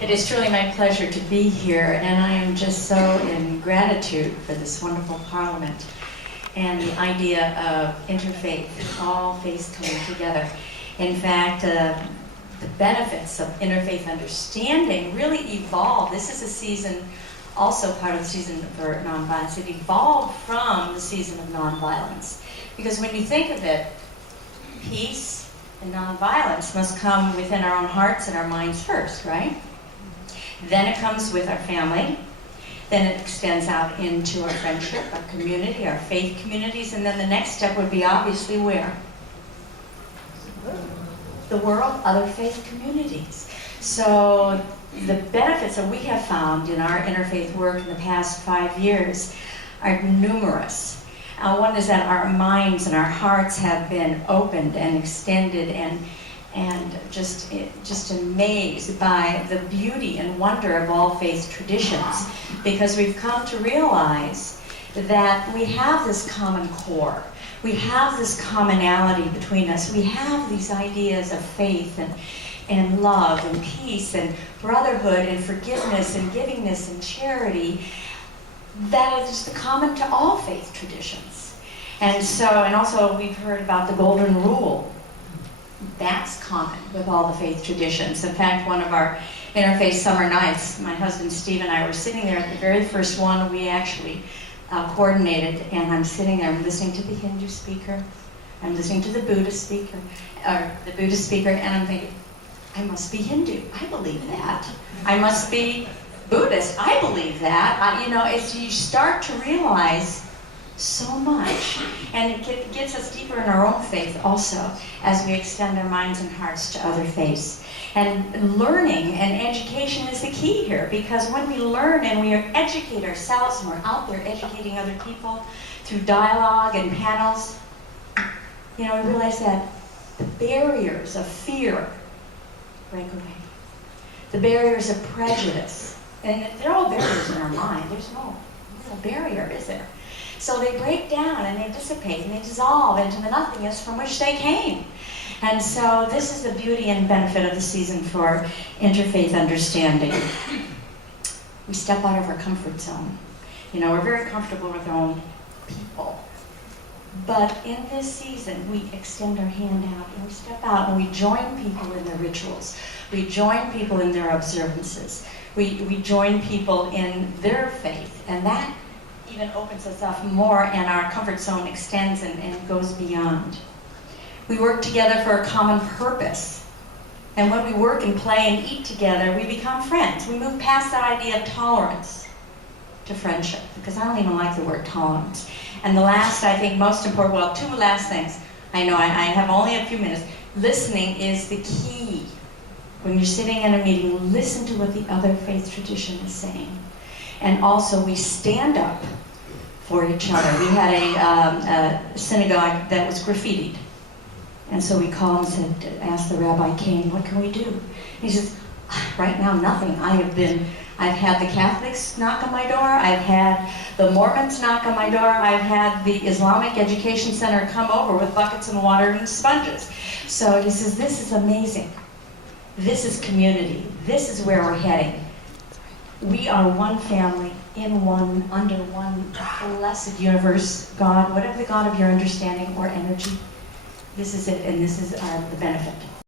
It is truly my pleasure to be here, and I am just so in gratitude for this wonderful Parliament and the idea of interfaith, all faiths coming together. In fact, the benefits of interfaith understanding really evolved. This is a season, also part of the season for nonviolence. It evolved from the season of nonviolence. Because when you think of it, peace and nonviolence must come within our own hearts and our minds first, right? Then it comes with our family. Then it extends out into our friendship, our community, our faith communities, and then the next step would be obviously where? The world, other faith communities. So the benefits that we have found in our interfaith work in the past 5 years are numerous. One is that our minds and our hearts have been opened and extended and just amazed by the beauty and wonder of all faith traditions, because we've come to realize that we have this common core. We have this commonality between us. We have these ideas of faith and love and peace and brotherhood and forgiveness and givingness and charity that is common to all faith traditions. And also we've heard about the golden rule. That's common with all the faith traditions. In fact, one of our interfaith summer nights, my husband Steve and I were sitting there at the very first one we actually coordinated, and I'm sitting there, I'm listening to the Hindu speaker, I'm listening to the Buddhist speaker, and I'm thinking, I must be Hindu. I believe that. I must be Buddhist. I believe that. As you start to realize so much, and it gets us deeper in our own faith also as we extend our minds and hearts to other faiths. And learning and education is the key here, because when we learn and we educate ourselves and we're out there educating other people through dialogue and panels, we realize that the barriers of fear break away. The barriers of prejudice, and they're all barriers in our mind. There's no barrier, is there? So they break down and they dissipate and they dissolve into the nothingness from which they came. And so this is the beauty and benefit of the season for interfaith understanding. We step out of our comfort zone. We're very comfortable with our own people. But in this season, we extend our hand out and we step out and we join people in their rituals. We join people in their observances. We join people in their faith. And that even opens us up more, and our comfort zone extends and goes beyond. We work together for a common purpose. And when we work and play and eat together, we become friends. We move past that idea of tolerance to friendship, because I don't even like the word tolerance. And the last, I think most important, two last things. I know I have only a few minutes. Listening is the key. When you're sitting in a meeting, listen to what the other faith tradition is saying. And also, we stand up for each other. We had a synagogue that was graffitied. And so we called and asked the Rabbi Kane, what can we do? And he says, right now, nothing. I've had the Catholics knock on my door. I've had the Mormons knock on my door. I've had the Islamic Education Center come over with buckets and water and sponges. So he says, this is amazing. This is community. This is where we're heading. We are one family, under one blessed universe, God, whatever the God of your understanding or energy. This is it, and this is the benefit.